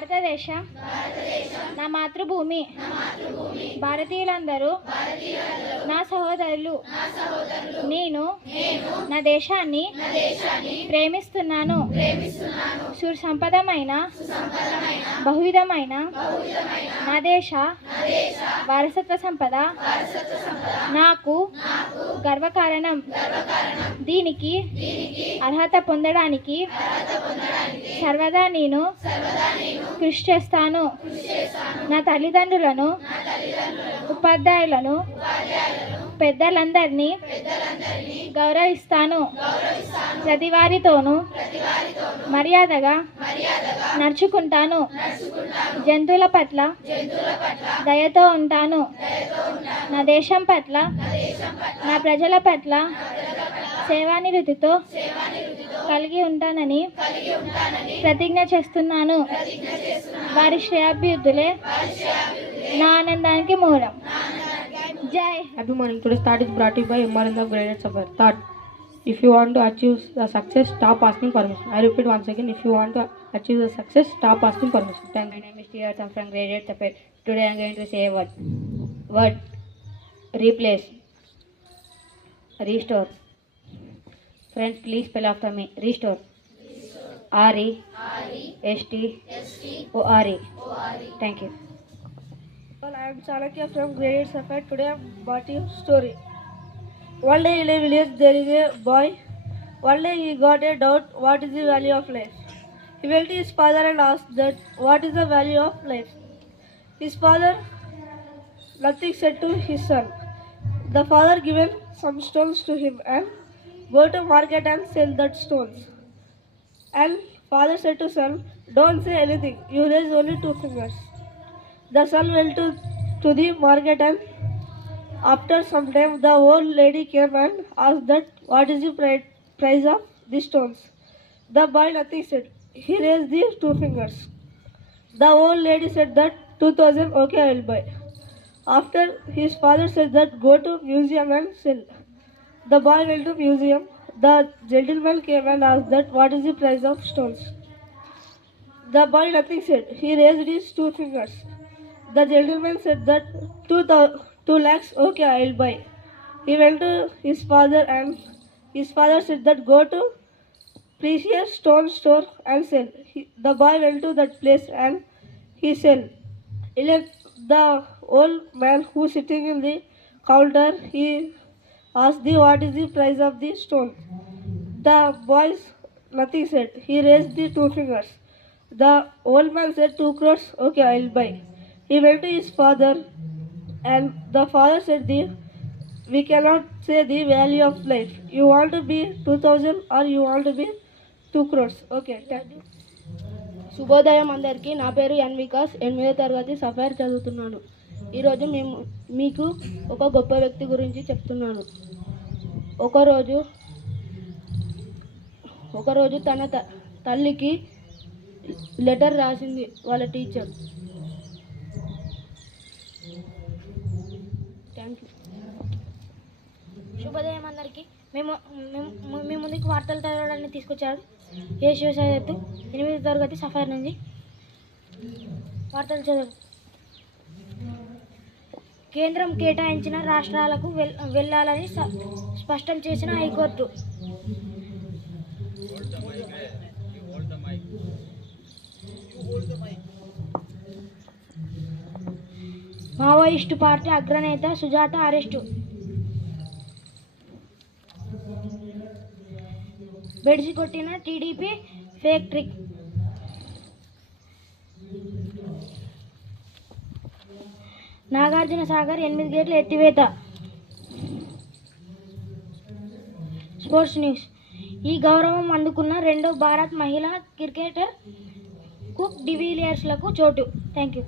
భారతదేశం నా మాతృభూమి. భారతీయులందరూ నా సహోదరులు. నేను నా దేశాన్ని ప్రేమిస్తున్నాను. సుసంపదమైన బహువిధమైన నా దేశ వారసత్వ సంపద నాకు గర్వకారణం. దీనికి అర్హత పొందడానికి సర్వదా నేను కృషి చేస్తాను. నా తల్లిదండ్రులను, ఉపాధ్యాయులను, పెద్దలందరినీ గౌరవిస్తాను. ప్రతి వారితోనూ మర్యాదగా నడుచుకుంటాను. జంతువుల పట్ల దయతో ఉంటాను. నా దేశం పట్ల, నా ప్రజల పట్ల సేవానివృత్తితో కలిగి ఉంటానని ప్రతిజ్ఞ చేస్తున్నాను. వారి శ్రేయాభివృద్ధులే నా ఆనందానికి మూలం. జై. Happy morning. Today's thought is brought to you by Imran of Graded Sapphire. Thought: if you want to achieve the success, stop asking permission. I repeat once again. If you want to achieve the success, stop asking permission. Thank you. My name is Vidyanikethan from Graded Sapphire. Today I am going to say a word. Word: replace, restore. Friends, please spell after me. Restore. R-E-S-T-O-R-E. Thank you. Well, I am Chanakya from Graded Sapphire. Today I am brought you story. One day in a village there is a boy. One day he got a doubt, what is the value of life? He went to his father and asked that, what is the value of life? His father nothing said to his son. The father given some stones to him and go to market and sell that stones. And father said to son, don't say anything, you raise only 2 fingers. The son went to the market and after some time the old lady came and asked that what is the price of the stones. The boy nothing said. He raised the 2 fingers. The old lady said that 2000, okay, I will buy. After his father said that go to museum and sell. The boy went to museum. The gentleman came and asked that what is the price of stones. The boy nothing said. He raised his 2 fingers. The gentleman said that 2 lakhs, okay, I will buy. He went to his father and his father said that go to precious stone store and sell. The boy went to that place and he sell. The old man who sitting in the counter, he asked the what is the price of the stone. The boy nothing said. He raised the 2 fingers. The old man said 2 crores, okay, I will buy. He went to his father and the father said we cannot say the value of life. You want to be 2000 or you want to be 2 crores. Okay, thank you. శుభోదయం అందరికీ. నా పేరు ఎన్ వికాస్. 8వ తరగతి sapphire చదువుతున్నాను. ఈరోజు మీకు ఒక గొప్ప వ్యక్తి గురించి చెప్తున్నాను. ఒకరోజు తన తల్లికి లెటర్ రాసింది వాళ్ళ టీచర్. Thank you. శుభోదయం అందరికీ. మీ ముందుకు వార్తలు చదవడాన్ని తీసుకొచ్చారు ఏ శివసాయత్తు. 8వ తరగతి సఫైర్ నుంచి వార్తలు చదువు. కేంద్రం కేటాయించిన రాష్ట్రాలకు వెళ్ళాలని స్పష్టం చేసిన హైకోర్టు. మావోయిస్టు పార్టీ అగ్రనేత సుజాత అరెస్టు. బెడిసి కొట్టిన TDP fake trick. Nagarjuna Sagar 8 గేట్ల ఎత్తివేత. Sports news. ఈ గౌరవం అందుకున్న రెండో భారత్ మహిళా క్రికెటర్ కుక్ డివిలియర్స్లకు చోటు. Thank you.